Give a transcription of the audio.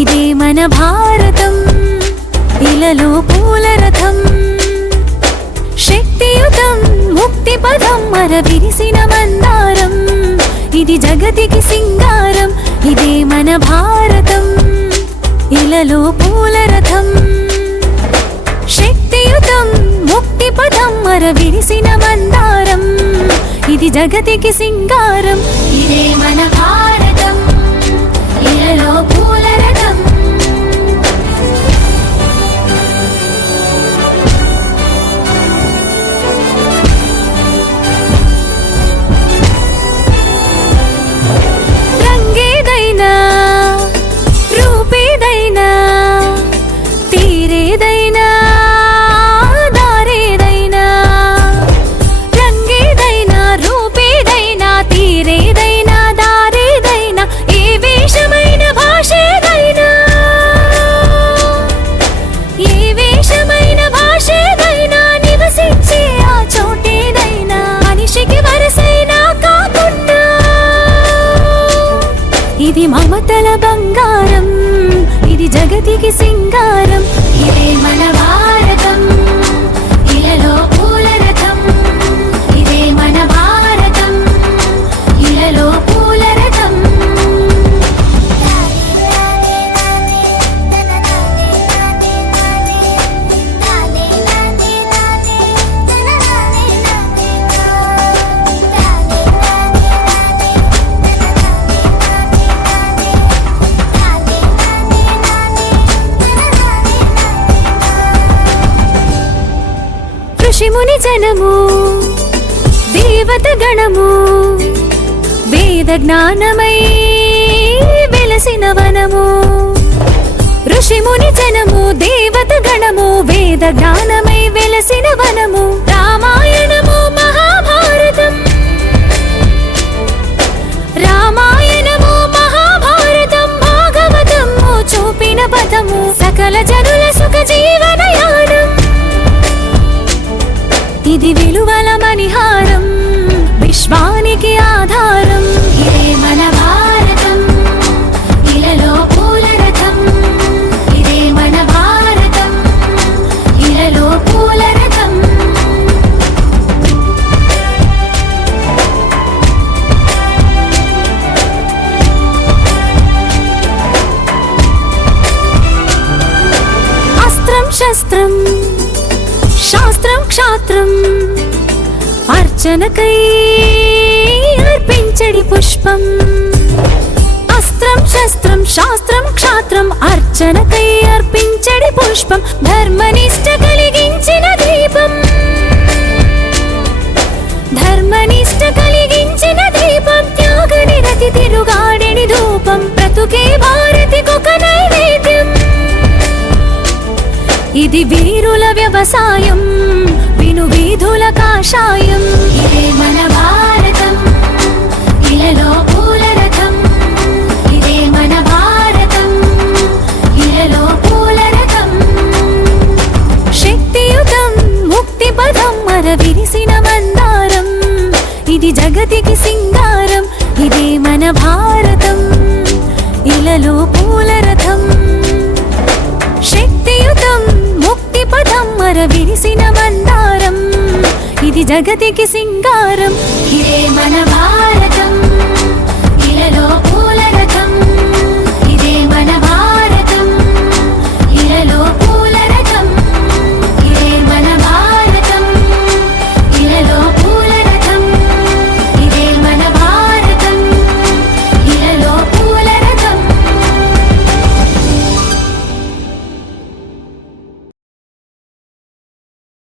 ఇదే మన భారతం, ఇలలో పూల రథం. శక్తియుతం ముక్తి పదం అరవిరిసిన మందారం, ఇది జగతికి సింగారం. ఇదే మన భారతం, ఇలలో పూల రథం. శక్తియుతం ముక్తి పదం అరవిరిసిన మందారం, ఇది జగతికి సింగారం. ఇదే మన భారతం, ఇలలో పూల రథం. రంగేదైనా రూపేదైనా తీరేదైనా దారేదైనా, రంగేదైనా రూపేదైనా తీరేదైనా దారేదైనా, ఏ వేషమైన భాషేదైనా, ఏ వేషమైన భాషేదైనా, నివసించే ఆ చోటేదైనా, మనిషికి వరసైనా కాకుండా ఇది మమతల బంగారం, ఇది జగతికి సింగారం. ఇదే మన భారతం, ఇలలో పూల రథం. ఇదే మన భారతం, ఇలలో పూల రథం. ఋషిముని జనము దేవత గణము, వేద జ్ఞానమై వెలసిన వనము. ఋషిముని జనము దేవత గణము, వేద జ్ఞానమై వెలసిన వనము. రామాయణము మహాభారతం, రామాయణము మహాభారతం, భాగవతము చూపిన పదము, సకల జనుల సుఖ జీవనయానం. ఇది విలువల మణిహారం, విశ్వానికి ఆధారం. ఇదే మన భారతం, ఇలలో పూల రథం. ఇదే మన భారతం, ఇలలో పూల రథం. అస్త్రం శస్త్రం శాస్త్రం క్షాత్రం, అర్చనకై అర్పించడి పుష్పం. అస్త్రం శస్త్రం శాస్త్రం క్షాత్రం, అర్చనకై అర్పించడి పుష్పం. ధర్మనిష్ట కలిగించిన దీపం, ధర్మనిష్ట కలిగించిన దీపం. త్యాగ నిరతి తిరుగాడిని ధూపం, బ్రతుకే భారతికొక నైవేద్యం. ఇది వీరుల వ్యవసాయం, విను వీధుల కాషాయం. ఇదే మన భారతం, ఇలలో పూల రథం. ఇదే మన భారతం, ఇలలో పూల రథం. శక్తియుతం ముక్తి పదం అరవిరిసిన మందారం, ఇది జగతికి సింగారం. ఇదే మన భారతం, ఇలలో పూల రథం. శక్తియుతం ముక్తి పదం అరవిరిసిన మందారం, ఇది జగతికి సింగారం. ఇదే మన భారతం.